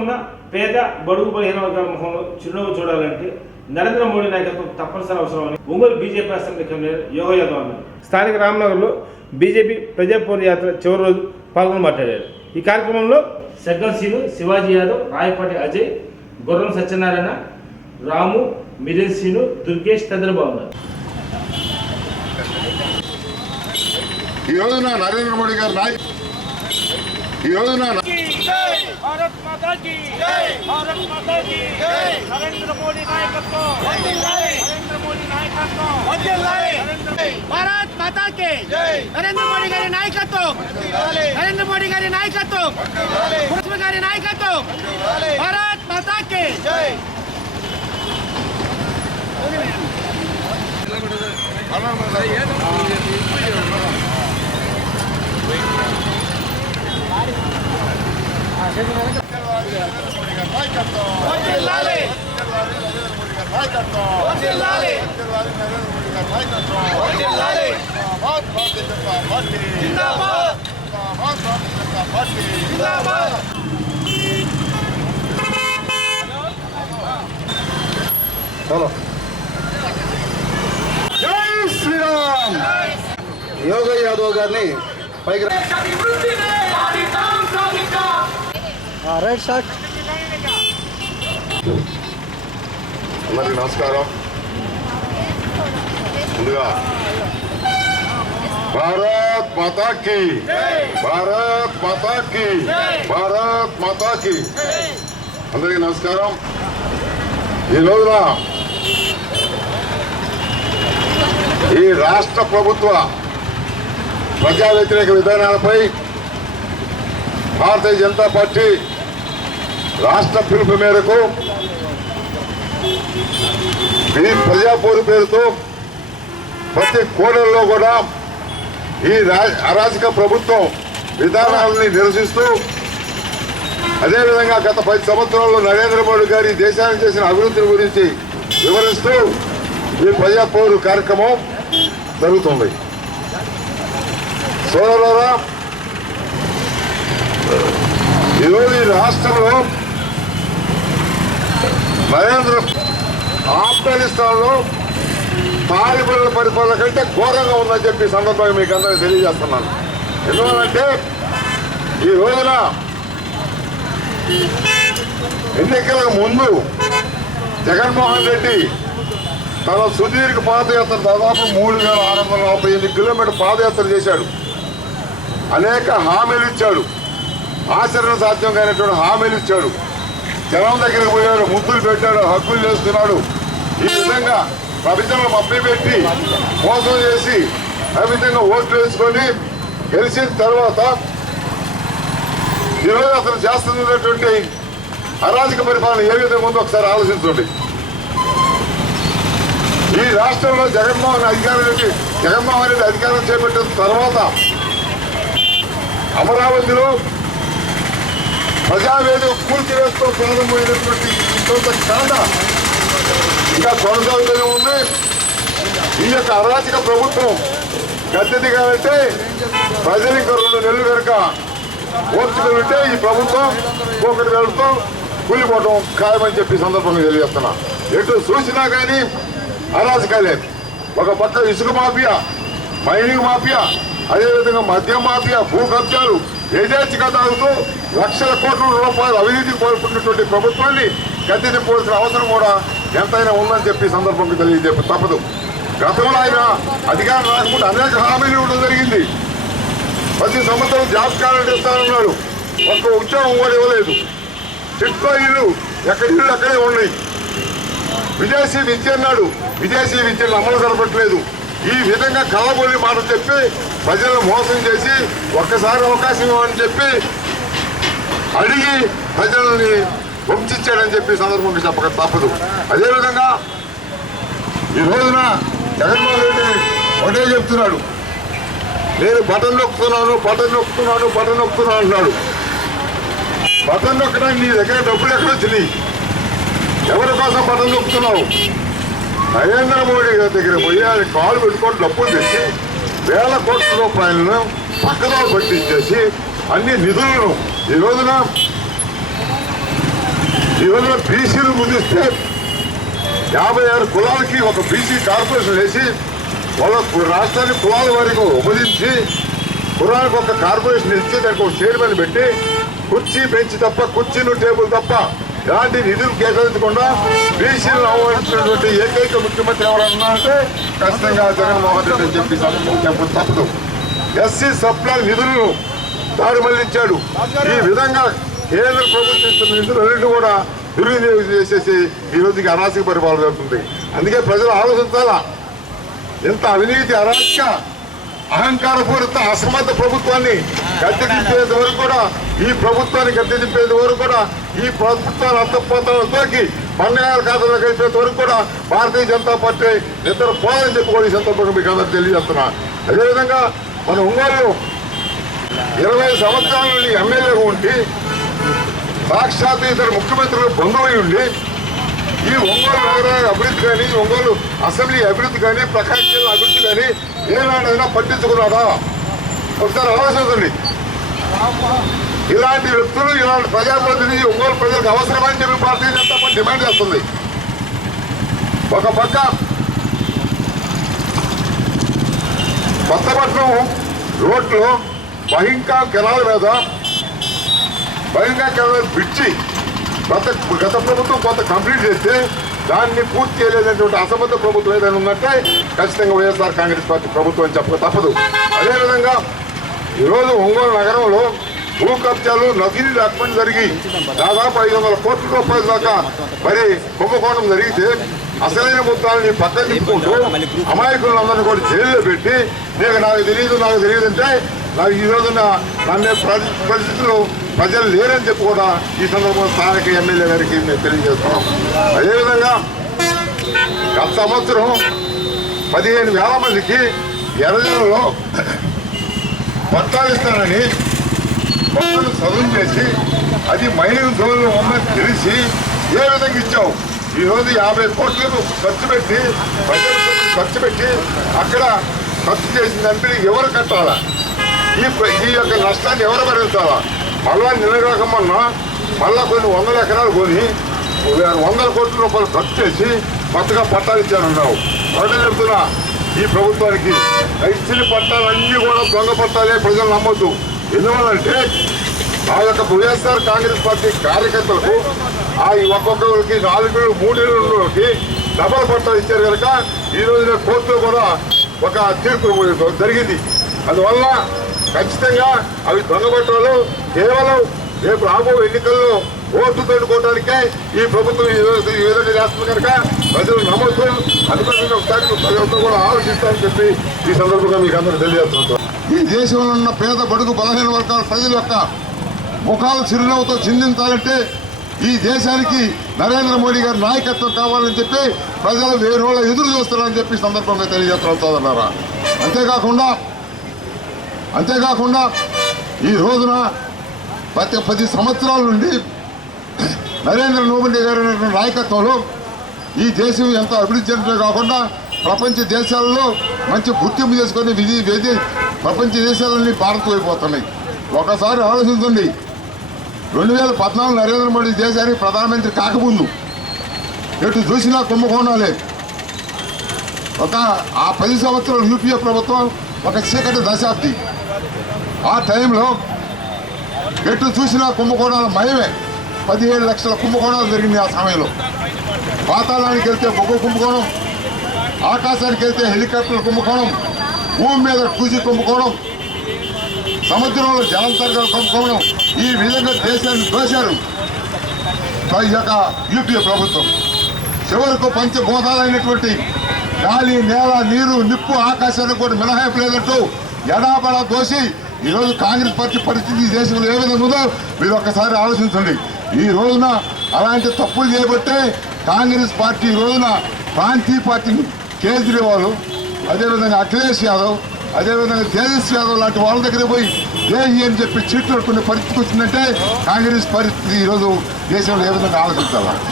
ఉన్న పేద బడుగు బలహీన వర్గాల ముఖంలో చిరునవ్వు చూడాలంటే నరేంద్ర మోడీ నాయకత్వం తప్పనిసరి అవసరమని ఒంగోలు బీజేపీ అసెంబ్లీ కన్వీనర్ యోగ యాదవ్ అన్నారు. స్థానిక రామ్నగర్లో బీజేపీ ప్రజాపౌర యాత్ర చివరి రోజు పాల్గొని మాట్లాడారు. ఈ కార్యక్రమంలో సెగ్గల్ సీను, శివాజీ యాదవ్, రాయపాటి అజయ్, గుర్రం సత్యనారాయణ, రాము, మిలిన్ సీను, దుర్గేష్ తదితరులు బాగున్నారు. ఈ రోజున నరేంద్ర మోడీ గారు ఈ రోజున भारत माता की जय, भारत माता की जय, नरेंद्र मोदी नायकत्व, नरेंद्र मोदी नायकत्व, भारत माता के जय, नरेंद्र मोदी गारी नायकत्व, नरेंद्र मोदी गारी नायकत्व, मुख्यमंत्री गारी नायकत्व, भारत माता के जय. జై శ్రీరామ్. యోగ యాదవ్ గారిని పైకి రైట్ షాట్. అందరికీ నమస్కారం. ముందుగా భారత్ మాతా కీ, భారత్ మాతా కీ, భారత్ మాతా కీ. అందరికీ నమస్కారం. ఈ రోజున ఈ రాష్ట్ర ప్రభుత్వ ప్రజా వ్యతిరేక విధానాలపై భారతీయ జనతా పార్టీ రాష్ట్ర పిలుపు మేరకు ఈ ప్రజాపోరు పేరుతో ప్రతి కోడల్లో కూడా ఈ అరాచక ప్రభుత్వం విధానాలని నిరసిస్తూ, అదేవిధంగా గత 10 సంవత్సరాల్లో నరేంద్ర మోడీ గారి దేశానికి చేసిన అభివృద్ధిని గురించి వివరిస్తూ ఈ ప్రజాపోరు కార్యక్రమం జరుగుతుంది. సోదరులారా, ఈరోజు ఈ రాష్ట్రంలో ఆఫ్ఘనిస్తాన్లో తాలిబాన్ల పరిపాలన కంటే ఘోరంగా ఉందని చెప్పి సందర్భంగా మీకు అందరికీ తెలియజేస్తున్నాను. ఎందువల్లంటే ఈ రోజున ఎన్నికలకు ముందు జగన్మోహన్ రెడ్డి తన సుదీర్ఘ పాదయాత్ర దాదాపు 3648 కిలోమీటర్ పాదయాత్ర చేశాడు. అనేక హామీలు ఇచ్చాడు, ఆచరణ సాధ్యం కానటువంటి హామీలు ఇచ్చాడు. జనం దగ్గరికి పోయాడు, ముద్దులు పెట్టాడు, హక్కులు చేస్తున్నాడు. ఈ విధంగా ప్రజలను మభ్యపెట్టి మోసం చేసి ఆ విధంగా ఓట్లు వేసుకొని గెలిచిన తర్వాత ఈరోజు అతను చేస్తున్నటువంటి అరాజక పరిపాలన ఏ విధంగా ఉందో ఒకసారి ఆలోచించండి. ఈ రాష్ట్రంలో జగన్మోహన్ రెడ్డి అధికారం చేపట్టిన తర్వాత అమరావతిలో ప్రజావేదిక కూల్చివేస్తూ ప్రారంభమైనటువంటి కొంత కాండ ఇంకా కొనసాగుతూనే ఉంది. ఈ యొక్క అరాచక ప్రభుత్వం గద్దె దిగాలంటే ప్రజలు ఇంకా 2 నెలలు కనుక ఓర్చుకుంటే ఈ ప్రభుత్వం ఒకటి వెళ్తాం కూలిపోవటం ఖాయమని చెప్పి సందర్భంగా తెలియజేస్తున్నా. ఎటు చూసినా కానీ అరాచకాలే. ఒక పక్క ఇసుక మాఫియా, మైనింగ్ మాఫియా, అదేవిధంగా మద్యం మాఫియా, భూ కబ్జాలు యథేచ్ఛగా తాగుతూ లక్షల కోట్ల రూపాయలు అవినీతికి పాల్పడినటువంటి ప్రభుత్వాన్ని గద్దె దింపవలసిన అవసరం కూడా ఎంతైనా ఉందని చెప్పి సందర్భంగా తెలియజేప తప్పదు. గతంలో ఆయన అధికారం రాకుండా అనేక హామీలు ఇవ్వడం జరిగింది. ప్రతి సంవత్సరం జాబ్ క్యాలెండర్ ఇస్తానన్నాడు, ఒక్క ఉద్యోగం కూడా ఇవ్వలేదు. టిట్కో ఇల్లు అక్కడే ఉన్నాయి. విదేశీ విద్య అన్నాడు, విదేశీ విద్యను అమలు జరపట్లేదు. ఈ విధంగా కలబోలి మాట చెప్పి ప్రజలను మోసం చేసి ఒక్కసారి అవకాశం ఇవ్వమని చెప్పి అడిగి ప్రజల్ని వంచాడని చెప్పి సందర్భంగా చెప్పక తప్పదు. అదేవిధంగా ఈ రోజున జగన్మోహన్ రెడ్డి ఒకటే చెప్తున్నాడు, నేను బటన్ నొక్కుతున్నాను అన్నాడు. బటన్ నొక్కడానికి నీ దగ్గర డబ్బులు ఎక్కడ వచ్చినాయి? ఎవరి కోసం బటన్ నొక్కుతున్నావు? నరేంద్ర మోడీ గారి దగ్గర పోయి ఆయన కాలు పెట్టుకొని డబ్బులు తెచ్చి వేల కోట్ల రూపాయలను పక్కదో పట్టించేసి అన్ని నిధులను ఈ రోజున ఈ రోజున బీసీలు గుర్తిస్తే 56 కులాలకి ఒక బీసీ కార్పొరేషన్ వేసి వాళ్ళ రాష్ట్రాన్ని కులాల వారికి విభజించి కులానికి ఒక కార్పొరేషన్ ఇచ్చి దానికి ఒక చైర్మన్ పెట్టి కుర్చీ బెంచ్ తప్ప కుర్చీలు టేబుల్ తప్ప ఎలాంటి నిధులు కేటాయించకుండా బీసీలను అవమానించినటువంటి ఏకైక ముఖ్యమంత్రి ఎవరన్నా అంటే ఖచ్చితంగా జగన్మోహన్ రెడ్డి అని చెప్పి చెప్పడం తప్పదు. ఎస్సీ సప్లాన్ నిధులను దారి మళ్లించాడు. ఈ విధంగా కేంద్ర ప్రభుత్వం ఇస్తున్న నిధులన్నింటినీ కూడా దుర్వినియోగం చేసేసి ఈ రోజుకి అరాచక పరిపాలన జరుగుతుంది. అందుకే ప్రజలు ఆలోచించాలా, ఎంత అవినీతి అరాచక అహంకారపూరిత అసమర్థ ప్రభుత్వాన్ని గద్దెదింపేంత వరకు కూడా ఈ ప్రభుత్వాన్ని గద్దెదింపేంత వరకు కూడా ఈ ప్రభుత్వాన్ని అర్థపోతాలతోకి పండుగల ఖాతాలో కలిపేంత వరకు కూడా భారతీయ జనతా పార్టీ ఇద్దరు పోలని చెప్పి కూడా ఈ సందర్భంగా మీకు అందరూ తెలియజేస్తున్నా. అదేవిధంగా మన ఒంగోలు 20 సంవత్సరాల నుండి ఎమ్మెల్యేగా ఉండి సాక్షాత్ ఇద్దరు ముఖ్యమంత్రులు బంధువై ఉండి ఈ ఒంగోలు నగర అభివృద్ధి కానీ ఒంగోలు అసెంబ్లీ అభివృద్ధి కానీ ప్రకాశం జిల్లా అభివృద్ధి కానీ ఏనాడైనా పట్టించుకున్నాడా ఒకసారి ఆలోచించండి. ఇలాంటి వ్యక్తులు ఇలాంటి ప్రజాప్రతినిధి ఒంగోలు ప్రజలకు అవసరమని చెప్పి భారతీయ జనతా పార్టీ డిమాండ్ చేస్తుంది. ఒక పక్క కొత్తపట్నం రోడ్లో బహింకా కెనాల్ మీద బహింకా కెనాల్ బ్రిడ్జి గత ప్రభుత్వం కొంత కంప్లీట్ చేస్తే దాన్ని పూర్తి చేయలేనటువంటి అసమర్థ ప్రభుత్వం ఏదైనా ఉందంటే ఖచ్చితంగా వైఎస్ఆర్ కాంగ్రెస్ పార్టీ ప్రభుత్వం అని చెప్పక తప్పదు. అదేవిధంగా ఈరోజు ఒంగోలు నగరంలో భూ కబ్జాలు నకిలీ డాక్యుమెంట్ జరిగి దాదాపు 500 కోట్ల రూపాయల దాకా మరి కుంభకోణం జరిగితే అసలైన ముద్దాలని పక్కన తిప్పుకుంటూ అమాయకులందరినీ కూడా జైల్లో పెట్టి నాకు తెలియదు అంటే నాకు ఈ రోజున నన్నే పరిస్థితులు ప్రజలు లేరని చెప్పి కూడా ఈ సందర్భంలో స్థానిక ఎమ్మెల్యే గారికి మేము తెలియజేస్తున్నాం. అదేవిధంగా గత సంవత్సరం 15,000 మందికి ఎర్రజనంలో పట్టాలు ఇస్తానని పట్టాలు చదువు చేసి అది మైనింగ్ జోన్లో ఉందని తెలిసి ఏ విధంగా ఇచ్చావు? ఈరోజు 50 కోట్లను ఖర్చు పెట్టి అక్కడ ఖర్చు చేసిన దానికి ఎవరు కట్టాలా? ఈ యొక్క నష్టాన్ని ఎవరు భరించాలా? మళ్ళా నిలగకమన్నా మళ్ళా కొన్ని 100 ఎకరాలు కొని 100 కోట్ల రూపాయలు ఖర్చు చేసి కొత్తగా పట్టాలు ఇచ్చానన్నావు. ఒకటే చెప్తున్నా, ఈ ప్రభుత్వానికి ఇచ్చిన పట్టాలన్నీ కూడా దొంగ పట్టాలే, ప్రజలు నమ్మొద్దు. ఎందువల్లంటే ఆ యొక్క వైఎస్ఆర్ కాంగ్రెస్ పార్టీ కార్యకర్తలకు ఆ ఒక్కొక్కరికి 4 3 ఏళ్ళకి డబల్ పట్టాలు ఇచ్చారు కనుక ఈ రోజున కోర్టులో కూడా ఒక తీర్పు జరిగింది. అందువల్ల ఖచ్చితంగా అవి దొంగ పట్టాలు కేవలం రేపు రాబోయే ఎన్నికల్లో ఓట్లు తోడుకోవడానికే ఈ ప్రభుత్వం ఈ విధంగా చేస్తుంది కనుక ప్రజలు నమ్మొద్దు. అందుకోసం ఒకసారి ప్రజలతో కూడా ఆలోచిస్తామని చెప్పి ఈ సందర్భంగా మీకు అందరూ తెలియజేస్తున్నారు. ఈ దేశంలో ఉన్న పేద బడుగు బలహీన వర్గాల ప్రజల యొక్క ముఖాలు చిరునవ్వుతో చిందించాలంటే ఈ దేశానికి నరేంద్ర మోడీ గారి నాయకత్వం కావాలని చెప్పి ప్రజలు 1000 రోజులు ఎదురు చూస్తారని చెప్పి సందర్భంగా తెలియజేస్తున్నారా. అంతేకాకుండా ఈ రోజున 10 సంవత్సరాల నుండి నరేంద్ర మోడీ గారి నాయకత్వంలో ఈ దేశం ఎంత అభివృద్ధి చెందడమే కాకుండా ప్రపంచ దేశాలలో మంచి గుర్తింపు చేసుకొని ప్రపంచ దేశాలన్నీ భారత్ అయిపోతున్నాయి. ఒకసారి ఆలోచించండి, 2014 నరేంద్ర మోడీ దేశానికి ప్రధానమంత్రి కాకముందు ఎటు చూసినా కుంభకోణాలే. ఆ 10 సంవత్సరాలు యూపీఏ ప్రభుత్వం ఒక చీకటి దశాబ్ది. ఆ టైంలో ఎటు చూసినా కుంభకోణాల మయమే. 17 లక్షల కుంభకోణాలు జరిగింది ఆ సమయంలో. పాతాళానికి వెళ్తే బొగ్గు కుంభకోణం, ఆకాశానికి వెళ్తే హెలికాప్టర్ కుంభకోణం, భూమి మీద కూసి కుంభకోణం, సముద్రంలో జలంతర్గత కుంభకోణం. ఈ విధంగా దేశాన్ని దోశారు ఈ యొక్క యూపీఏ ప్రభుత్వం. చివరకు పంచభూతాలైనటువంటి గాలి, నేల, నీరు, నిప్పు, ఆకాశానికి కూడా మినహాయింపు లేదంటూ ఎడాబడా దోసి ఈరోజు కాంగ్రెస్ పార్టీ పరిస్థితి ఈ దేశంలో ఏ విధంగా ఉందో మీరు ఒక్కసారి ఆలోచించండి. ఈ రోజున అలాంటి తప్పులు చేయబట్టే కాంగ్రెస్ పార్టీ ఈ రోజున ప్రాంతీయ పార్టీని కేజ్రీవాల్, అదేవిధంగా అఖిలేష్ యాదవ్, అదేవిధంగా తేజస్వి యాదవ్ లాంటి వాళ్ళ దగ్గర పోయి దేహి అని చెప్పి చీట్లు కొన్ని పరిస్థితికి వచ్చిందంటే కాంగ్రెస్ పరిస్థితి ఈరోజు దేశంలో ఏ విధంగా ఆలోచించాలా.